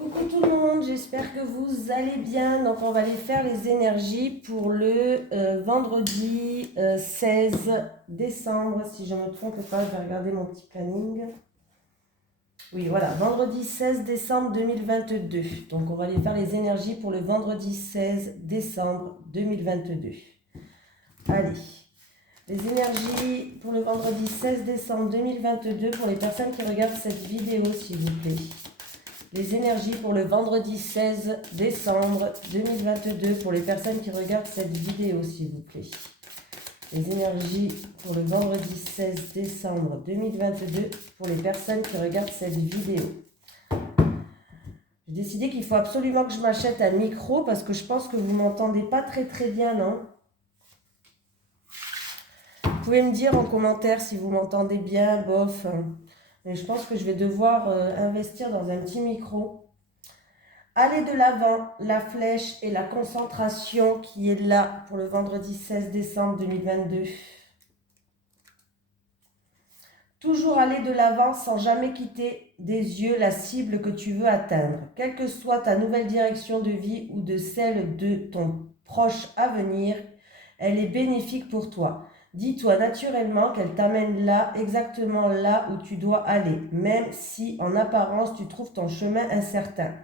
Coucou tout le monde, j'espère que vous allez bien. Donc on va aller faire les énergies pour le vendredi 16 décembre. Si je ne me trompe pas, je vais regarder mon petit planning. Oui, voilà, vendredi 16 décembre 2022. Donc on va aller faire les énergies pour le vendredi 16 décembre 2022. Allez, les énergies pour le vendredi 16 décembre 2022 pour les personnes qui regardent cette vidéo, s'il vous plaît. Les énergies pour le vendredi 16 décembre 2022 pour les personnes qui regardent cette vidéo, s'il vous plaît. Les énergies pour le vendredi 16 décembre 2022 pour les personnes qui regardent cette vidéo. J'ai décidé qu'il faut absolument que je m'achète un micro parce que je pense que vous ne m'entendez pas très bien, non? Vous pouvez me dire en commentaire si vous m'entendez bien, bof. Mais je pense que je vais devoir investir dans un petit micro. Allez de l'avant, la flèche et la concentration qui est là pour le vendredi 16 décembre 2022. Toujours aller de l'avant sans jamais quitter des yeux la cible que tu veux atteindre. Quelle que soit ta nouvelle direction de vie ou de celle de ton proche à venir, elle est bénéfique pour toi. Dis-toi naturellement qu'elle t'amène là, exactement là où tu dois aller, même si en apparence tu trouves ton chemin incertain.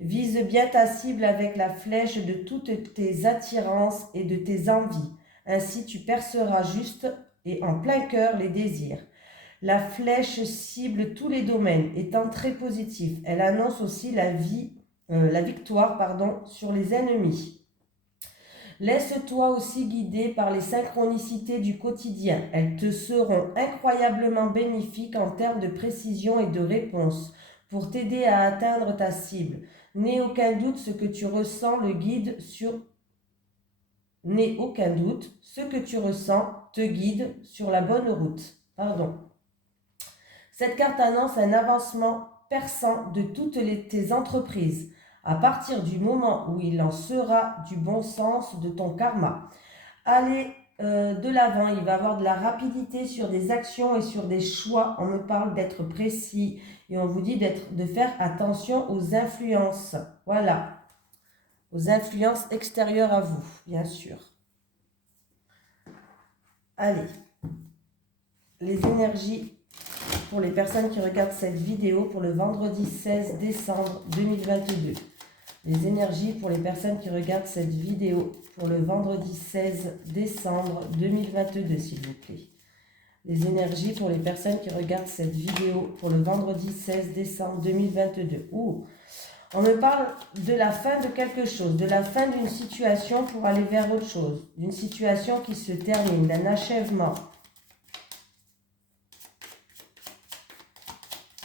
Vise bien ta cible avec la flèche de toutes tes attirances et de tes envies. Ainsi tu perceras juste et en plein cœur les désirs. La flèche cible tous les domaines, étant très positif. Elle annonce aussi la victoire sur les ennemis. Laisse-toi aussi guider par les synchronicités du quotidien. Elles te seront incroyablement bénéfiques en termes de précision et de réponse pour t'aider à atteindre ta cible. N'aie aucun doute, ce que tu ressens te guide sur la bonne route. Cette carte annonce un avancement perçant de toutes tes entreprises, à partir du moment où il en sera du bon sens de ton karma. Allez de l'avant, il va y avoir de la rapidité sur des actions et sur des choix. On me parle d'être précis et on vous dit de faire attention aux influences. Voilà, aux influences extérieures à vous, bien sûr. Allez, les énergies pour les personnes qui regardent cette vidéo pour le vendredi 16 décembre 2022. Les énergies pour les personnes qui regardent cette vidéo pour le vendredi 16 décembre 2022, s'il vous plaît. Les énergies pour les personnes qui regardent cette vidéo pour le vendredi 16 décembre 2022. On me parle de la fin de quelque chose, de la fin d'une situation pour aller vers autre chose, d'une situation qui se termine, d'un achèvement.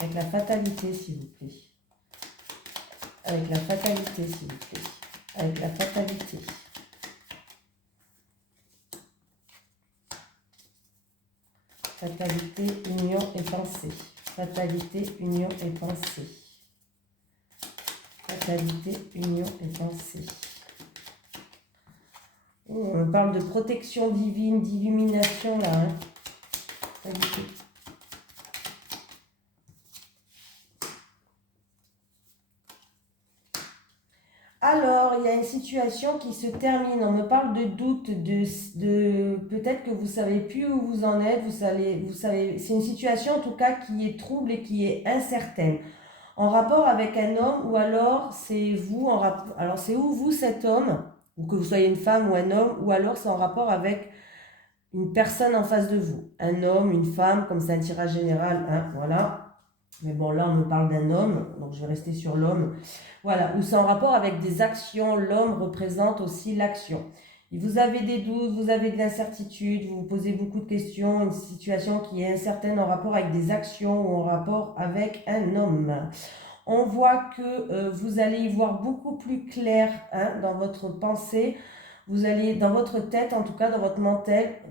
Avec la fatalité, s'il vous plaît. Avec la fatalité, s'il vous plaît. Avec la fatalité. Fatalité, union et pensée. Fatalité, union et pensée. Fatalité, union et pensée. On me parle de protection divine, d'illumination là. Fatalité. Alors, il y a une situation qui se termine. On me parle de doute, peut-être que vous ne savez plus où vous en êtes. Vous savez, c'est une situation en tout cas qui est trouble et qui est incertaine. En rapport avec un homme ou alors c'est vous, alors c'est où vous cet homme, ou que vous soyez une femme ou un homme, ou alors c'est en rapport avec une personne en face de vous. Un homme, une femme, comme c'est un tirage général, hein, voilà. Mais bon, là, on me parle d'un homme, donc je vais rester sur l'homme. Voilà, ou c'est en rapport avec des actions. L'homme représente aussi l'action. Et vous avez des doutes, vous avez de l'incertitude, vous vous posez beaucoup de questions, une situation qui est incertaine en rapport avec des actions ou en rapport avec un homme. On voit que vous allez y voir beaucoup plus clair dans votre pensée. Vous allez, dans votre tête, en tout cas dans votre mental,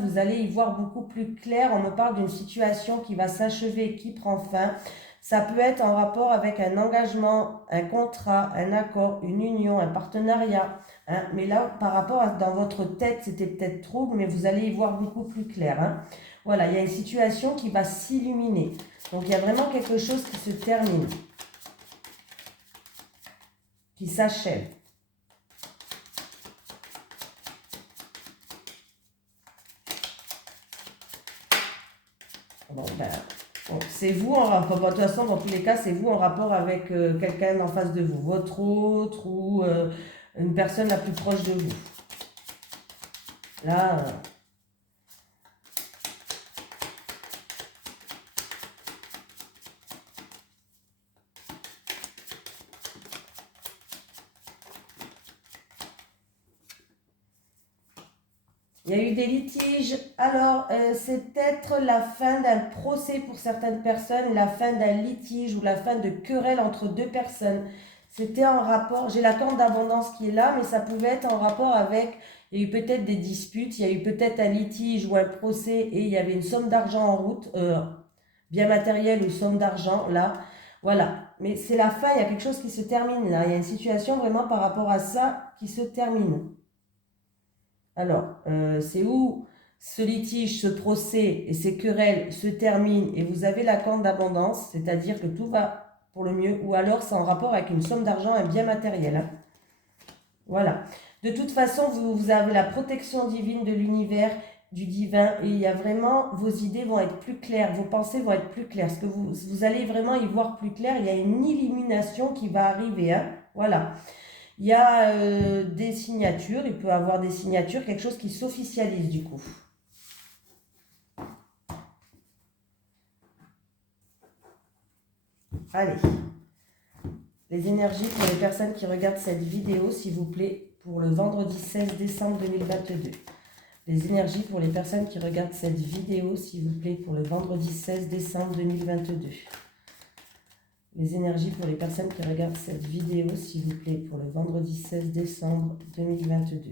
vous allez y voir beaucoup plus clair. On me parle d'une situation qui va s'achever, qui prend fin. Ça peut être en rapport avec un engagement, un contrat, un accord, une union, un partenariat. Mais là, par rapport à dans votre tête, c'était peut-être trouble, mais vous allez y voir beaucoup plus clair. Voilà, il y a une situation qui va s'illuminer. Donc, il y a vraiment quelque chose qui se termine. qui s'achève. Bon, ben, bon, c'est vous en rapport, de toute façon, dans tous les cas, c'est vous en rapport avec quelqu'un en face de vous, votre autre ou une personne la plus proche de vous. Là, il y a eu des litiges. Alors, c'est peut-être la fin d'un procès pour certaines personnes, la fin d'un litige ou la fin de querelle entre deux personnes. C'était en rapport, j'ai la corde d'abondance qui est là, mais ça pouvait être en rapport avec, il y a eu peut-être des disputes, il y a eu peut-être un litige ou un procès et il y avait une somme d'argent en route, bien matériel ou somme d'argent, là. Voilà. Mais c'est la fin, il y a quelque chose qui se termine là. Il y a une situation vraiment par rapport à ça qui se termine. Alors, c'est où ce litige, ce procès et ces querelles se terminent et vous avez la corde d'abondance, c'est-à-dire que tout va pour le mieux, ou alors c'est en rapport avec une somme d'argent, un bien matériel. Hein. Voilà. De toute façon, vous avez la protection divine de l'univers, du divin, et il y a vraiment, vos idées vont être plus claires, vos pensées vont être plus claires, parce que vous allez vraiment y voir plus clair, il y a une illumination qui va arriver. Hein. Voilà. Il y a des signatures, il peut y avoir des signatures, quelque chose qui s'officialise du coup. Allez, les énergies pour les personnes qui regardent cette vidéo, s'il vous plaît, pour le vendredi 16 décembre 2022. Les énergies pour les personnes qui regardent cette vidéo, s'il vous plaît, pour le vendredi 16 décembre 2022. Les énergies pour les personnes qui regardent cette vidéo, s'il vous plaît, pour le vendredi 16 décembre 2022.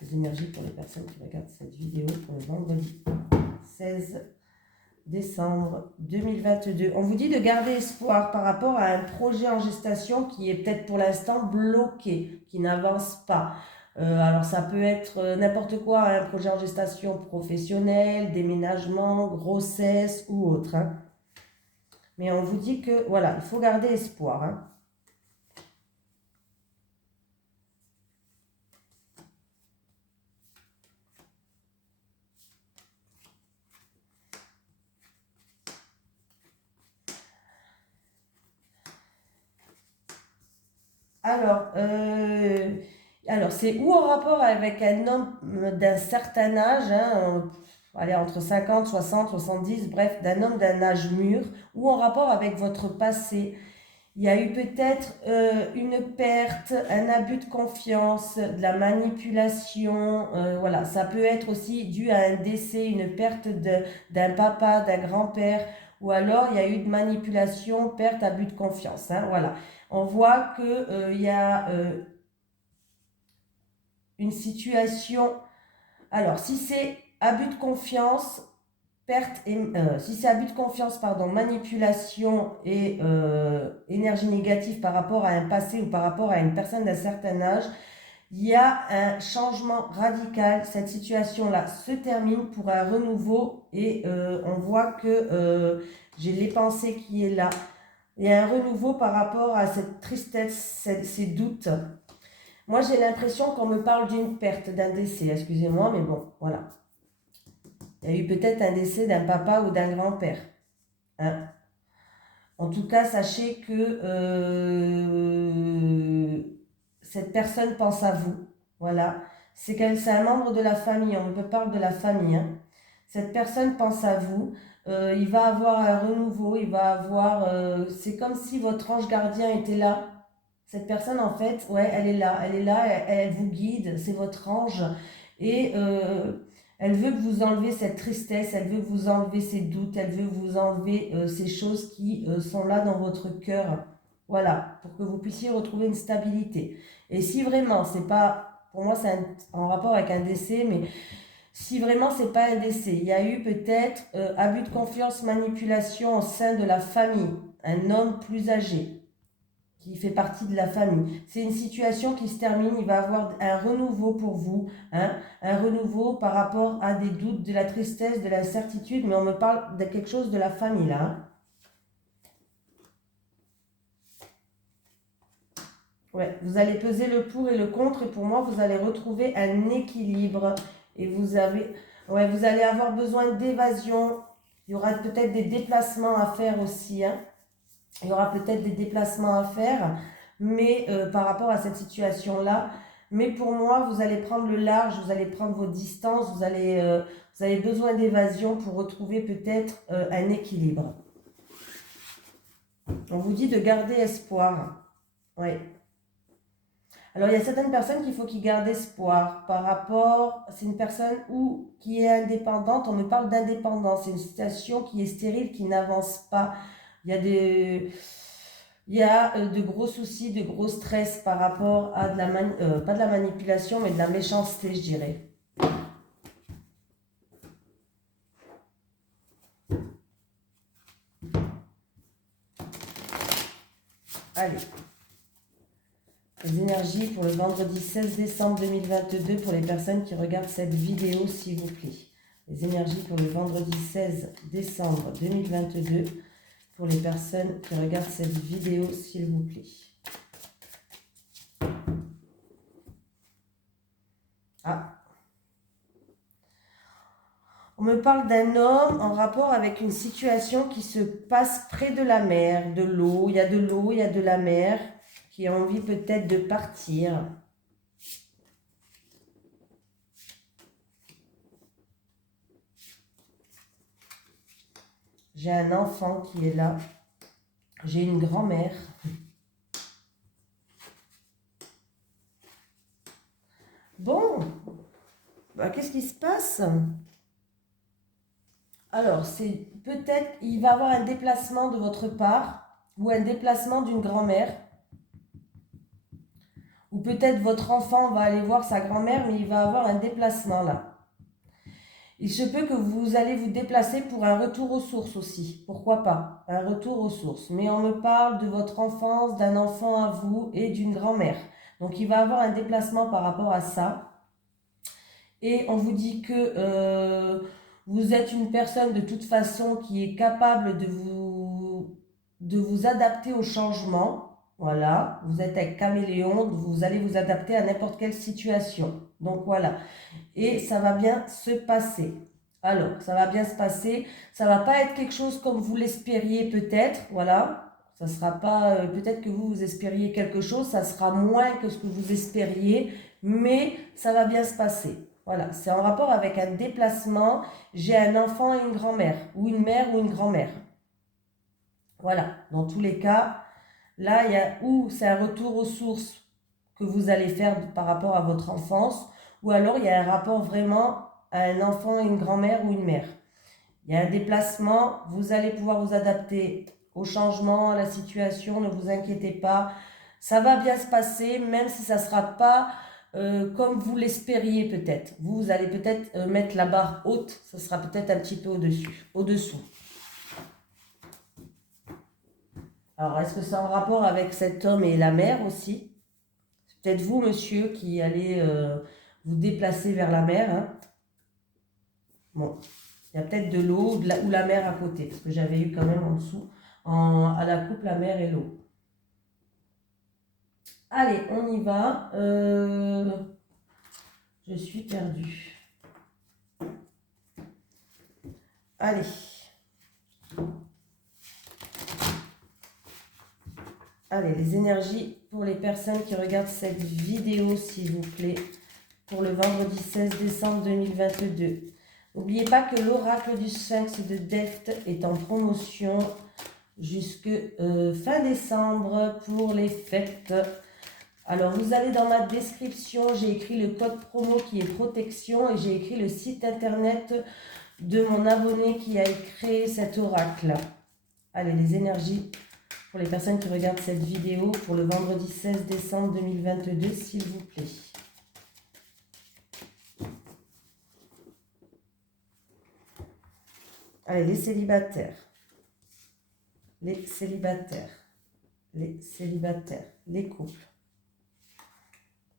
Les énergies pour les personnes qui regardent cette vidéo pour le vendredi 16 décembre 2022. On vous dit de garder espoir par rapport à un projet en gestation qui est peut-être pour l'instant bloqué, qui n'avance pas. Alors ça peut être n'importe quoi, un projet en gestation professionnelle, déménagement, grossesse ou autre. Hein. Mais on vous dit que, voilà, il faut garder espoir. Hein. Alors c'est ou en rapport avec un homme d'un certain âge, hein, allez, entre 50, 60, 70, bref, d'un homme d'un âge mûr, ou en rapport avec votre passé. Il y a eu peut-être une perte, un abus de confiance, de la manipulation. Voilà, ça peut être aussi dû à un décès, une perte d'un papa, d'un grand-père, ou alors il y a eu de manipulation, perte, abus de confiance. Hein, voilà, on voit que il y a une situation. Alors, si c'est abus de confiance, perte et si c'est abus de confiance, pardon, manipulation et énergie négative par rapport à un passé ou par rapport à une personne d'un certain âge, il y a un changement radical. Cette situation-là se termine pour un renouveau et on voit que j'ai les pensées qui est là. Il y a un renouveau par rapport à cette tristesse, ces doutes. Moi, j'ai l'impression qu'on me parle d'une perte, d'un décès, excusez-moi, mais bon, voilà. Il y a eu peut-être un décès d'un papa ou d'un grand-père. Hein. En tout cas, sachez que cette personne pense à vous. Voilà. C'est un membre de la famille. On me parle de la famille. Hein. Cette personne pense à vous. Il va avoir un renouveau. Il va avoir. C'est comme si votre ange gardien était là. Cette personne, en fait, ouais, elle est là. Elle est là. Elle vous guide. C'est votre ange. Et elle veut vous enlever cette tristesse, elle veut vous enlever ces doutes, elle veut vous enlever ces choses qui sont là dans votre cœur. Voilà, pour que vous puissiez retrouver une stabilité. Et si vraiment, c'est pas, pour moi c'est en rapport avec un décès, mais si vraiment c'est pas un décès, il y a eu peut-être abus de confiance, manipulation au sein de la famille, un homme plus âgé qui fait partie de la famille. C'est une situation qui se termine, il va avoir un renouveau pour vous, hein, un renouveau par rapport à des doutes, de la tristesse, de l'incertitude, mais on me parle de quelque chose de la famille là. Hein. Ouais, vous allez peser le pour et le contre et pour moi, vous allez retrouver un équilibre et ouais, vous allez avoir besoin d'évasion. Il y aura peut-être des déplacements à faire aussi, hein. Il y aura peut-être des déplacements à faire, mais par rapport à cette situation-là. Mais pour moi, vous allez prendre le large, vous allez prendre vos distances, vous avez besoin d'évasion pour retrouver peut-être un équilibre. On vous dit de garder espoir. Oui. Alors, il y a certaines personnes qu'il faut qu'ils gardent espoir par rapport, c'est une personne qui est indépendante, on me parle d'indépendance, c'est une situation qui est stérile, qui n'avance pas. Il y a de gros soucis, de gros stress par rapport à pas de la manipulation, mais de la méchanceté, je dirais. Allez. Les énergies pour le vendredi 16 décembre 2022 pour les personnes qui regardent cette vidéo, s'il vous plaît. Les énergies pour le vendredi 16 décembre 2022 pour les personnes qui regardent cette vidéo, s'il vous plaît. Ah. On me parle d'un homme en rapport avec une situation qui se passe près de la mer, de l'eau. Il y a de l'eau, il y a de la mer, qui a envie peut-être de partir. J'ai un enfant qui est là. J'ai une grand-mère. Bon, bah, qu'est-ce qui se passe? Alors, c'est peut-être, il va y avoir un déplacement de votre part ou un déplacement d'une grand-mère. Ou peut-être votre enfant va aller voir sa grand-mère, mais il va avoir un déplacement là. Il se peut que vous allez vous déplacer pour un retour aux sources aussi. Pourquoi pas? Un retour aux sources. Mais on me parle de votre enfance, d'un enfant à vous et d'une grand-mère. Donc il va avoir un déplacement par rapport à ça. Et on vous dit que vous êtes une personne de toute façon qui est capable de vous adapter au changement. Voilà, vous êtes un caméléon, vous allez vous adapter à n'importe quelle situation. Donc voilà, et ça va bien se passer. Alors, ça va bien se passer. Ça va pas être quelque chose comme vous l'espériez peut-être, voilà. Ça sera pas, peut-être que vous espériez quelque chose, ça sera moins que ce que vous espériez, mais ça va bien se passer. Voilà, c'est en rapport avec un déplacement. J'ai un enfant et une grand-mère, ou une mère ou une grand-mère. Voilà, dans tous les cas, là, il y a ou c'est un retour aux sources que vous allez faire par rapport à votre enfance, ou alors il y a un rapport vraiment à un enfant et une grand-mère ou une mère. Il y a un déplacement, vous allez pouvoir vous adapter au changement, à la situation, ne vous inquiétez pas. Ça va bien se passer, même si ça ne sera pas comme vous l'espériez peut-être. Vous allez peut-être mettre la barre haute, ça sera peut-être un petit peu au-dessous. Alors, est-ce que c'est en rapport avec cet homme et la mer aussi? C'est peut-être vous, monsieur, qui allez vous déplacer vers la mer, hein. Bon, il y a peut-être de l'eau ou la mer à côté, parce que j'avais eu quand même en dessous, à la coupe, la mer et l'eau. Allez, on y va. Je suis perdue. Allez. Allez, les énergies pour les personnes qui regardent cette vidéo, s'il vous plaît, pour le vendredi 16 décembre 2022. N'oubliez pas que l'oracle du Sphinx de Delft est en promotion jusque fin décembre pour les fêtes. Alors, vous allez dans ma description, j'ai écrit le code promo qui est protection et j'ai écrit le site internet de mon abonné qui a créé cet oracle. Allez, les énergies pour les personnes qui regardent cette vidéo pour le vendredi 16 décembre 2022, s'il vous plaît. Allez, les célibataires. Les célibataires. Les célibataires. Les couples.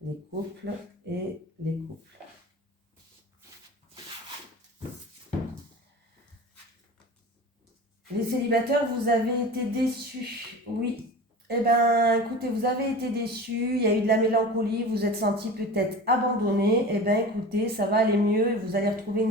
Les couples et les couples. Les célibataires, vous avez été déçus. Oui. Eh ben, écoutez, vous avez été déçu, il y a eu de la mélancolie, vous êtes senti peut-être abandonné. Eh ben, écoutez, ça va aller mieux et vous allez retrouver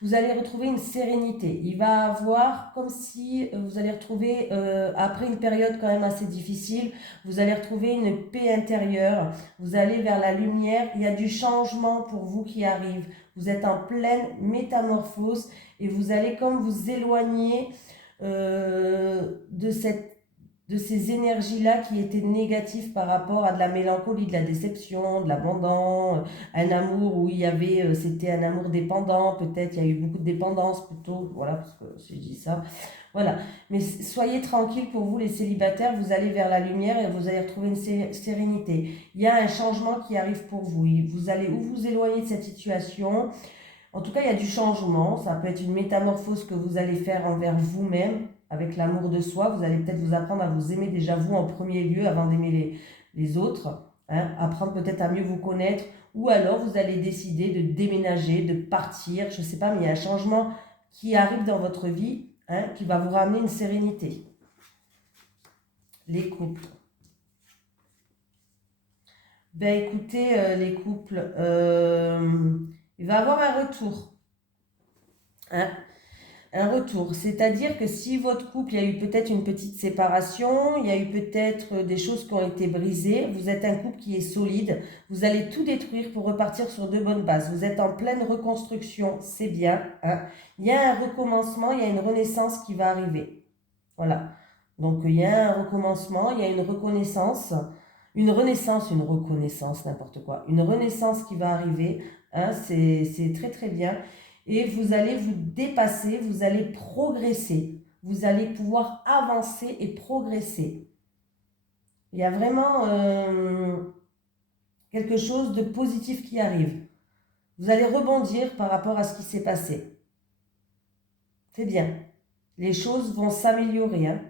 vous allez retrouver une sérénité. Il va avoir comme si vous allez retrouver, après une période quand même assez difficile, vous allez retrouver une paix intérieure. Vous allez vers la lumière. Il y a du changement pour vous qui arrive. Vous êtes en pleine métamorphose et vous allez comme vous éloigner de ces énergies-là qui étaient négatives par rapport à de la mélancolie, de la déception, de l'abandon, un amour où il y avait, c'était un amour dépendant, peut-être il y a eu beaucoup de dépendance plutôt, voilà, parce que si je dis ça, voilà. Mais soyez tranquilles pour vous les célibataires, vous allez vers la lumière et vous allez retrouver une sérénité. Il y a un changement qui arrive pour vous, vous allez ou vous éloigner de cette situation, en tout cas, il y a du changement. Ça peut être une métamorphose que vous allez faire envers vous-même, avec l'amour de soi. Vous allez peut-être vous apprendre à vous aimer déjà vous en premier lieu avant d'aimer les autres. Hein. Apprendre peut-être à mieux vous connaître. Ou alors, vous allez décider de déménager, de partir. Je ne sais pas, mais il y a un changement qui arrive dans votre vie, hein, qui va vous ramener une sérénité. Les couples. Ben écoutez, les couples, il va y avoir un retour. Hein, un retour, c'est-à-dire que si votre couple, il y a eu peut-être une petite séparation, il y a eu peut-être des choses qui ont été brisées, vous êtes un couple qui est solide, vous allez tout détruire pour repartir sur de bonnes bases. Vous êtes en pleine reconstruction, c'est bien. Hein. Il y a un recommencement, il y a une renaissance qui va arriver. Voilà. Donc il y a un recommencement, il y a une reconnaissance, une renaissance, une reconnaissance, n'importe quoi. Une renaissance qui va arriver, hein, c'est très très bien. Et vous allez vous dépasser, vous allez progresser, vous allez pouvoir avancer et progresser. Il y a vraiment quelque chose de positif qui arrive. Vous allez rebondir par rapport à ce qui s'est passé. C'est bien. Les choses vont s'améliorer. Hein.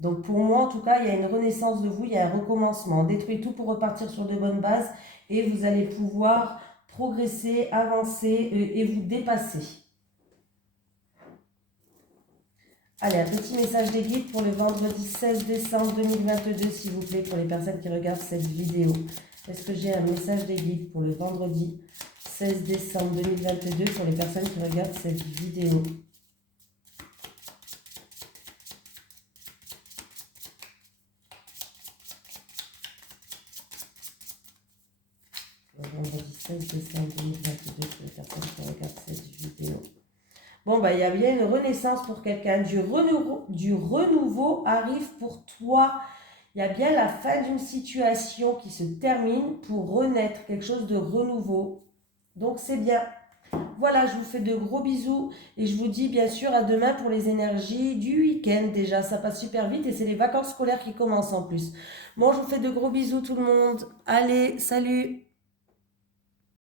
Donc pour moi, en tout cas, il y a une renaissance de vous, il y a un recommencement. Détruisez tout pour repartir sur de bonnes bases et vous allez pouvoir progresser, avancer et vous dépasser. Allez, un petit message des guides pour le vendredi 16 décembre 2022, s'il vous plaît, pour les personnes qui regardent cette vidéo. Est-ce que j'ai un message des guides pour le vendredi 16 décembre 2022 pour les personnes qui regardent cette vidéo? Le vendredi 16 décembre 2022 pour les personnes qui regardent cette vidéo. Bon, bah, il y a bien une renaissance pour quelqu'un. Du renouveau arrive pour toi. Il y a bien la fin d'une situation qui se termine pour renaître, quelque chose de renouveau. Donc, c'est bien. Voilà, je vous fais de gros bisous et je vous dis bien sûr à demain pour les énergies du week-end. Déjà, ça passe super vite et c'est les vacances scolaires qui commencent en plus. Bon, je vous fais de gros bisous tout le monde. Allez, salut!